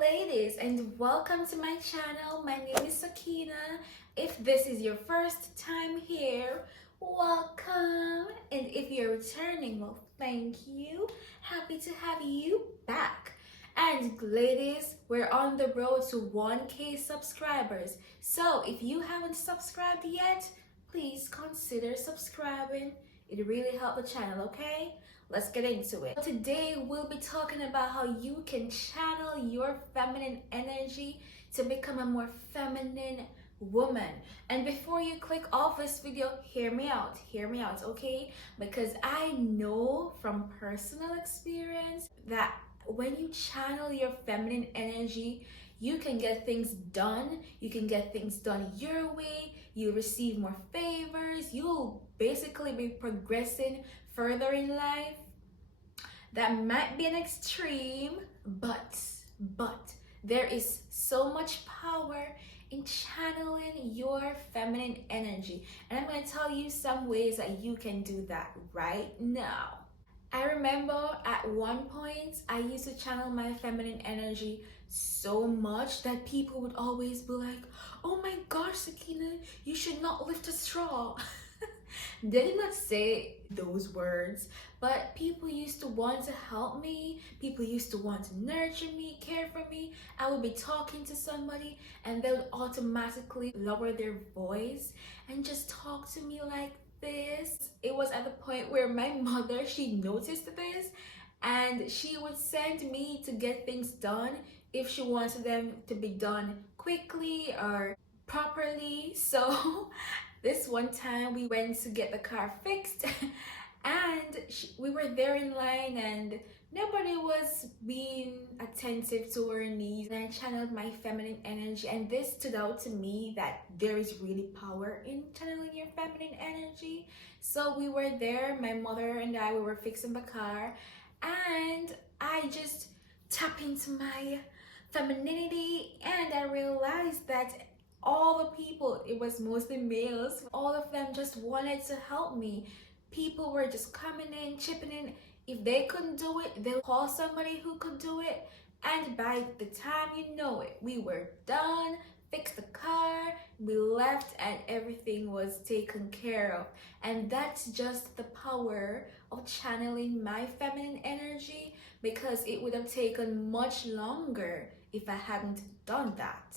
ladies, and welcome to my channel. My name is Sakina. If this is your first time here, welcome. And if you're returning, well, thank you. Happy to have you back. And ladies, we're on the road to 1K subscribers. So if you haven't subscribed yet, please consider subscribing. It really helps the channel, okay? Let's get into it. Today we'll be talking about how you can channel your feminine energy to become a more feminine woman. And before you click off this video, hear me out, okay? Because I know from personal experience that when you channel your feminine energy, you can get things done. You can get things done your way. You'll receive more favors. You'll basically be progressing further in life. That might be an extreme, but there is so much power in channeling your feminine energy. And I'm going to tell you some ways that you can do that right now. I remember at one point I used to channel my feminine energy so much that people would always be like, "Oh my gosh, Sakina, you should not lift a straw." They did not say those words, but people used to want to help me. People used to want to nurture me, care for me. I would be talking to somebody and they would automatically lower their voice and just talk to me like this. It was at the point where my mother, she noticed this and she would send me to get things done if she wanted them to be done quickly or properly. So this one time we went to get the car fixed and we were there in line and nobody was being attentive to her needs. And I channeled my feminine energy, and this stood out to me that there is really power in channeling your feminine energy. So we were there, my mother and I, we were fixing the car, and I just tapped into my femininity and I realized that all the people, it was mostly males, all of them just wanted to help me. People were just coming in, chipping in. If they couldn't do it, they'll call somebody who could do it. And by the time you know it, we were done, fixed the car, we left, and everything was taken care of. And that's just the power of channeling my feminine energy, because it would have taken much longer if I hadn't done that.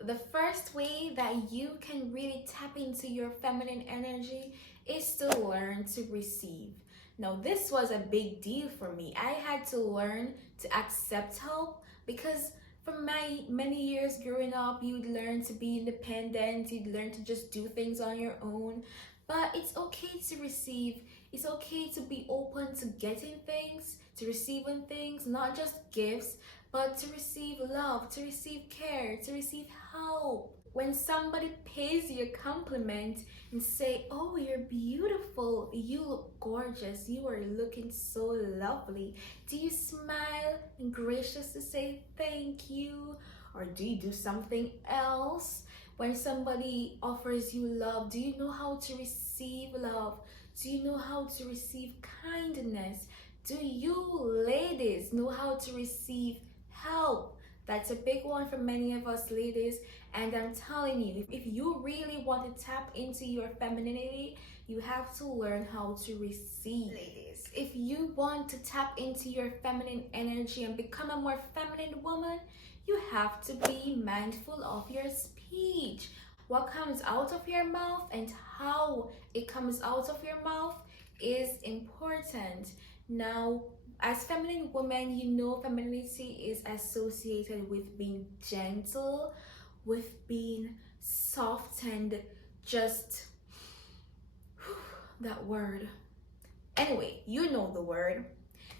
The first way that you can really tap into your feminine energy is to learn to receive. Now, this was a big deal for me. I had to learn to accept help, because for my many years growing up, you'd learn to be independent, you'd learn to just do things on your own. But it's okay to receive. It's okay to be open to getting things, to receiving things, not just gifts, but to receive love, to receive care, to receive help. When somebody pays you a compliment and say, "Oh, you're beautiful, you look gorgeous, you are looking so lovely," do you smile and gracious to say thank you? Or do you do something else? When somebody offers you love, do you know how to receive love? Do you know how to receive kindness? Do you ladies know how to receive help? That's a big one for many of us ladies. And I'm telling you, if you really want to tap into your femininity, you have to learn how to receive. Ladies, if you want to tap into your feminine energy and become a more feminine woman, you have to be mindful of your speech. What comes out of your mouth and how it comes out of your mouth is important. Now, as feminine women, you know femininity is associated with being gentle, with being soft, and just that word. Anyway, you know the word.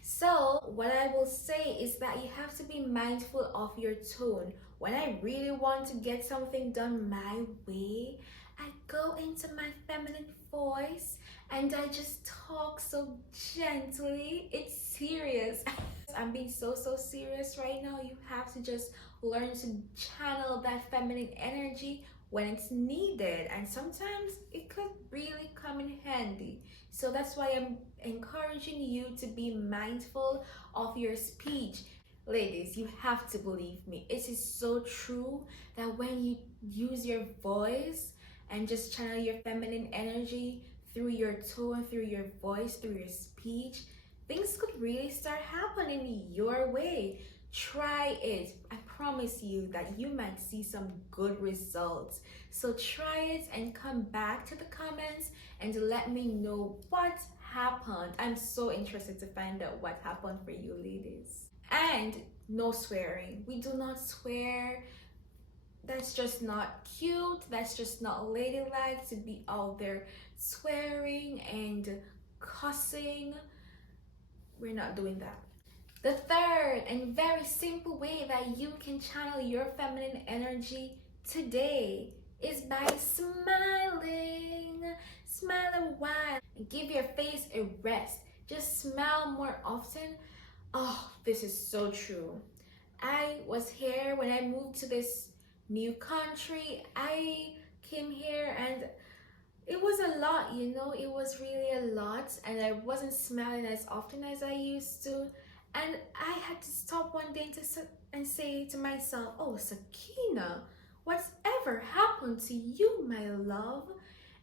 So what I will say is that you have to be mindful of your tone. When I really want to get something done my way, I go into my feminine voice and I just talk so gently. It's serious. I'm being so serious right now. You have to just learn to channel that feminine energy when it's needed, and sometimes it could really come in handy. So that's why I'm encouraging you to be mindful of your speech. Ladies, you have to believe me. It is so true that when you use your voice and just channel your feminine energy through your tone, through your voice, through your speech, things could really start happening your way. Try it. I promise you that you might see some good results. So try it and come back to the comments and let me know what happened. I'm so interested to find out what happened for you ladies. And no swearing. We do not swear. That's just not cute. That's just not ladylike to be out there swearing and cussing. We're not doing that. The third and very simple way that you can channel your feminine energy today is by smiling. Smile a while and give your face a rest. Just smile more often. Oh, this is so true. I was here when I moved to this new country. I came here and it was a lot, you know, it was really a lot, and I wasn't smiling as often as I used to. And I had to stop one day and say to myself, oh, Sakina, what's ever happened to you, my love?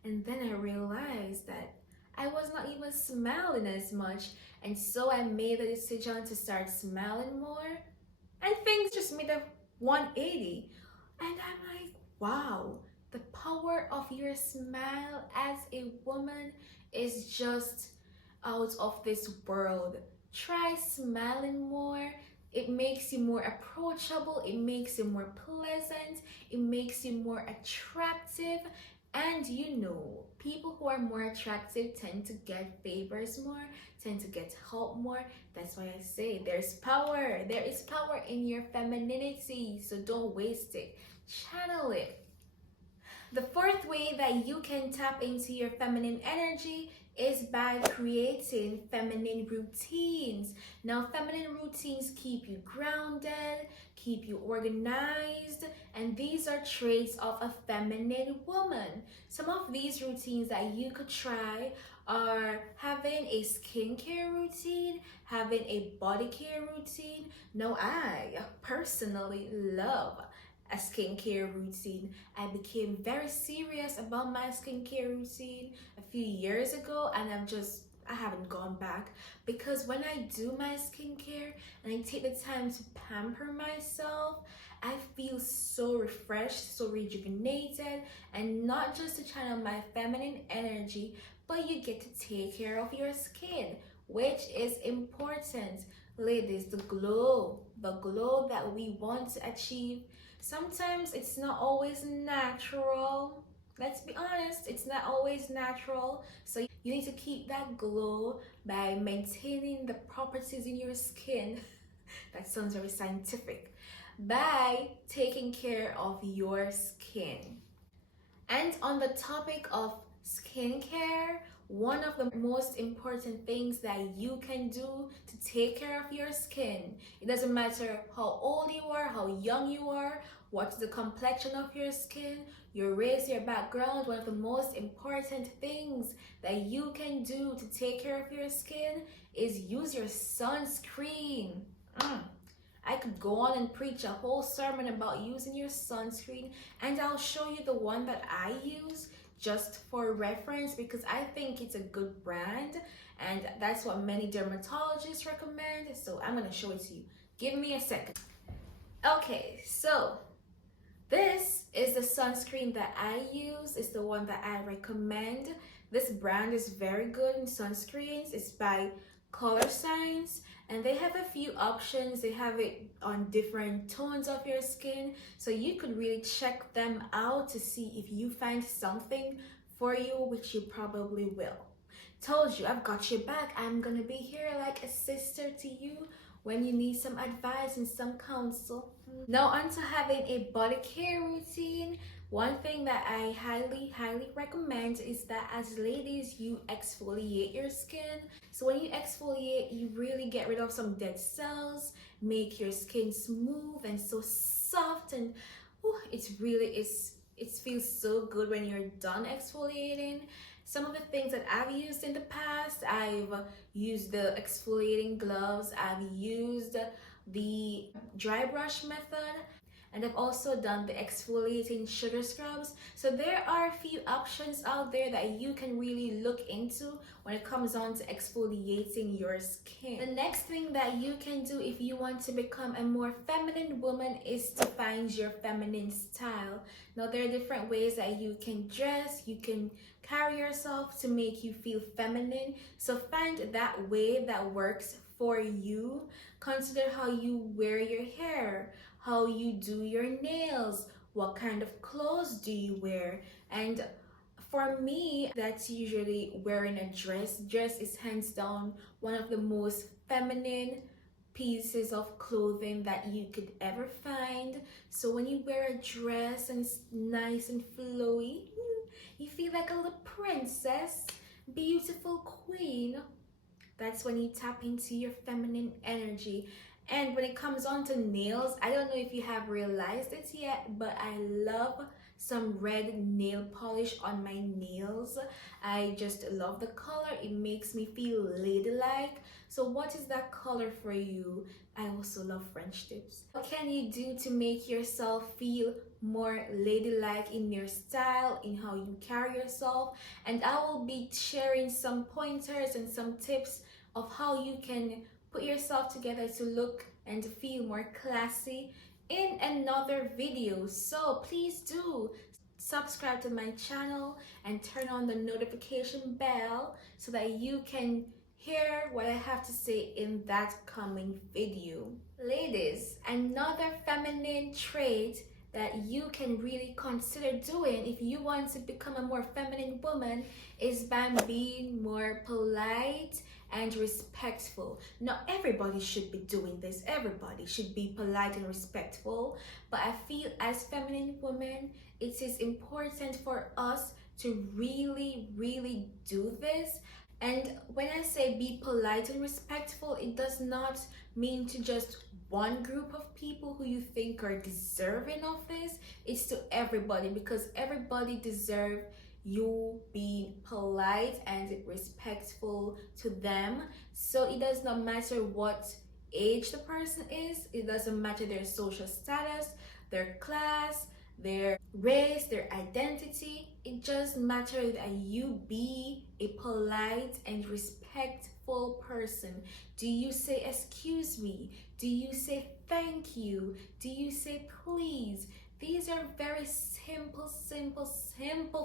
And then I realized that I was not even smiling as much. And so I made the decision to start smiling more. And things just made a 180. And I'm like, wow, the power of your smile as a woman is just out of this world. Try smiling more. It makes you more approachable, it makes you more pleasant, it makes you more attractive. And you know, people who are more attractive tend to get favors more, tend to get help more. That's why I say there's power. There is power in your femininity, so don't waste it. Channel it. The fourth way that you can tap into your feminine energy is by creating feminine routines. Now, feminine routines keep you grounded, keep you organized, and these are traits of a feminine woman. Some of these routines that you could try are having a skincare routine, having a body care routine. Now, I personally love a skincare routine. I became very serious about my skincare routine a few years ago, and I haven't gone back, because when I do my skincare and I take the time to pamper myself, I feel so refreshed, so rejuvenated, and not just to channel my feminine energy, but you get to take care of your skin, which is important. Ladies, the glow that we want to achieve, sometimes it's not always natural. Let's be honest, it's not always natural. So you need to keep that glow by maintaining the properties in your skin. That sounds very scientific. By taking care of your skin. And on the topic of skincare, one of the most important things that you can do to take care of your skin, it doesn't matter how old you are, how young you are, what's the complexion of your skin, your race, your background, one of the most important things that you can do to take care of your skin is use your sunscreen. I could go on and preach a whole sermon about using your sunscreen, and I'll show you the one that I use just for reference, because I think it's a good brand and that's what many dermatologists recommend. So I'm going to show it to you. Give me a second. Okay, so this is the sunscreen that I use. It's the one that I recommend. This brand is very good in sunscreens. It's by Color Science, and they have a few options. They have it on different tones of your skin, so you could really check them out to see if you find something for you, which you probably will. Told you, I've got your back. I'm gonna be here like a sister to you when you need some advice and some counsel. Now on to having a body care routine. One thing that I highly recommend is that as ladies, you exfoliate your skin. So when you exfoliate, you really get rid of some dead cells, make your skin smooth and so soft, and it feels so good when you're done exfoliating. Some of the things that I've used in the past, I've used the exfoliating gloves, I've used the dry brush method, and I've also done the exfoliating sugar scrubs. So there are a few options out there that you can really look into when it comes on to exfoliating your skin. The next thing that you can do if you want to become a more feminine woman is to find your feminine style. Now there are different ways that you can dress, you can carry yourself to make you feel feminine. So find that way that works for you. Consider how you wear your hair, how you do your nails, what kind of clothes do you wear. And for me, that's usually wearing a dress. Dress is hands down one of the most feminine pieces of clothing that you could ever find. So when you wear a dress and it's nice and flowy, you feel like a little princess, beautiful queen. That's when you tap into your feminine energy. And when it comes on to nails, I don't know if you have realized it yet, but I love some red nail polish on my nails. I just love the color. It makes me feel ladylike. So what is that color for you? I also love French tips. What can you do to make yourself feel more ladylike in your style, in how you carry yourself? And I will be sharing some pointers and some tips of how you can put yourself together to look and feel more classy in another video. So please do subscribe to my channel and turn on the notification bell so that you can hear what I have to say in that coming video. Ladies, another feminine trait that you can really consider doing if you want to become a more feminine woman is by being more polite and respectful. Now, everybody should be doing this. Everybody should be polite and respectful. But I feel as feminine women, it is important for us to really do this. And when I say be polite and respectful, it does not mean to just one group of people who you think are deserving of this. It's to everybody, because everybody deserves you being polite and respectful to them. So it does not matter what age the person is, it doesn't matter their social status, their class, their race, their identity. It just matters that you be a polite and respectful person. Do you say excuse me? Do you say thank you? Do you say please? These are very simple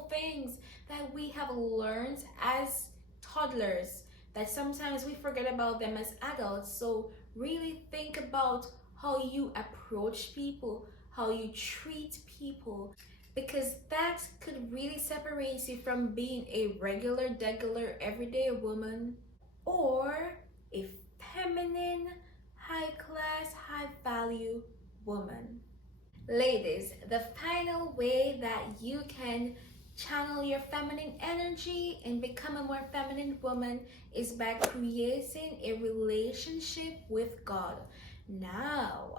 things that we have learned as toddlers that sometimes we forget about them as adults. So really think about how you approach people, how you treat people, because that could really separate you from being a degular, everyday woman or a feminine, high class, high value woman. Ladies, the final way that you can channel your feminine energy and become a more feminine woman is by creating a relationship with God. Now,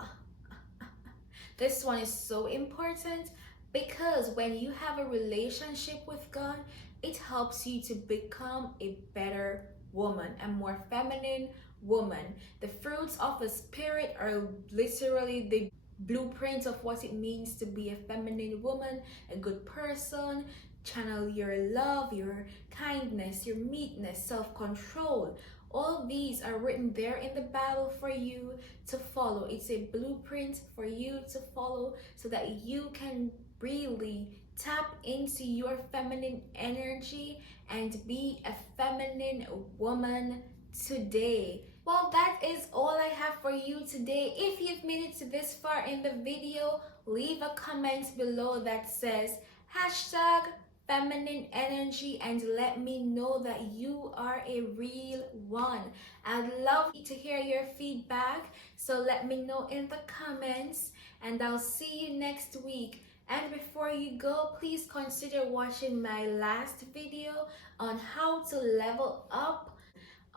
this one is so important because when you have a relationship with God, it helps you to become a better woman, a more feminine woman. The fruits of the Spirit are literally the blueprint of what it means to be a feminine woman, a good person. Channel your love, your kindness, your meekness, self-control. All these are written there in the Bible for you to follow. It's a blueprint for you to follow so that you can really tap into your feminine energy and be a feminine woman today. Well, that is all I have for you today. If you've made it to this far in the video, leave a comment below that says hashtag feminine energy and let me know that you are a real one. I'd love to hear your feedback, so let me know in the comments and I'll see you next week. And before you go, please consider watching my last video on how to level up.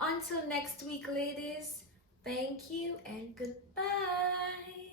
Until next week, ladies, thank you and goodbye.